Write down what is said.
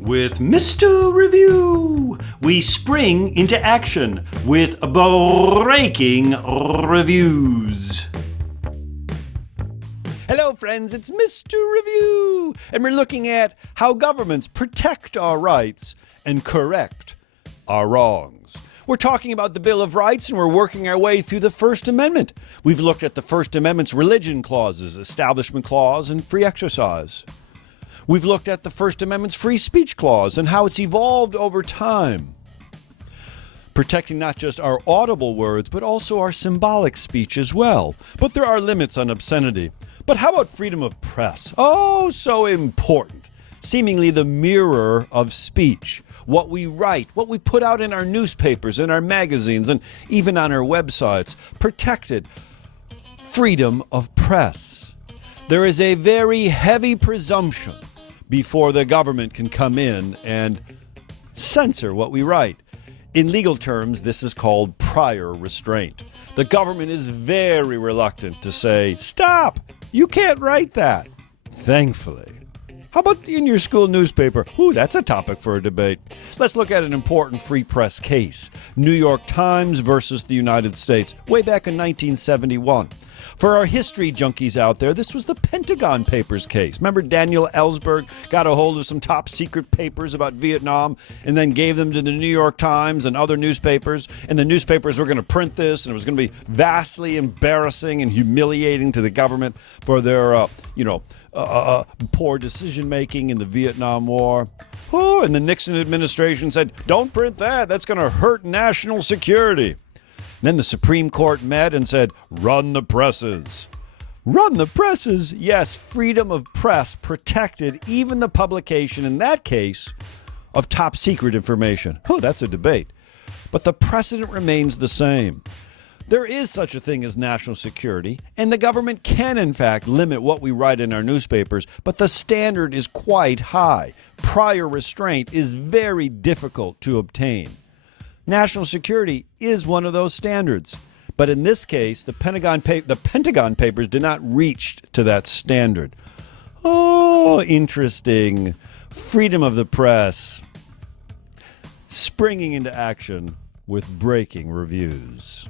With Mr. Review, we spring into action with breaking reviews. Hello, friends, it's Mr. Review, and we're looking at how governments protect our rights and correct our wrongs. We're talking about the Bill of Rights, and we're working our way through the First Amendment. We've looked at the First Amendment's religion clauses, Establishment Clause, and free exercise. We've looked at the First Amendment's free speech clause and how it's evolved over time, protecting not just our audible words, but also our symbolic speech as well. But there are limits on obscenity. But how about freedom of press? Oh, so important. Seemingly the mirror of speech. What we write, what we put out in our newspapers, in our magazines, and even on our websites. Protected. Freedom of press. There is a very heavy presumption before the government can come in and censor what we write. In legal terms, this is called prior restraint. The government is very reluctant to say, stop, you can't write that. Thankfully. How about in your school newspaper? Ooh, that's a topic for a debate. Let's look at an important free press case. New York Times versus the United States, way back in 1971. For our history junkies out there, this was the Pentagon Papers case. Remember Daniel Ellsberg got a hold of some top secret papers about Vietnam and then gave them to the New York Times and other newspapers, and the newspapers were going to print this, and it was going to be vastly embarrassing and humiliating to the government for their, poor decision-making in the Vietnam War. Oh, and the Nixon administration said, don't print that. That's going to hurt national security. And then the Supreme Court met and said, run the presses. Run the presses? Yes, freedom of press protected even the publication, in that case, of top secret information. Oh, that's a debate. But the precedent remains the same. There is such a thing as national security, and the government can, in fact, limit what we write in our newspapers, but the standard is quite high. Prior restraint is very difficult to obtain. National security is one of those standards. But in this case, the Pentagon Papers did not reach to that standard. Oh, interesting. Freedom of the press springing into action with breaking reviews.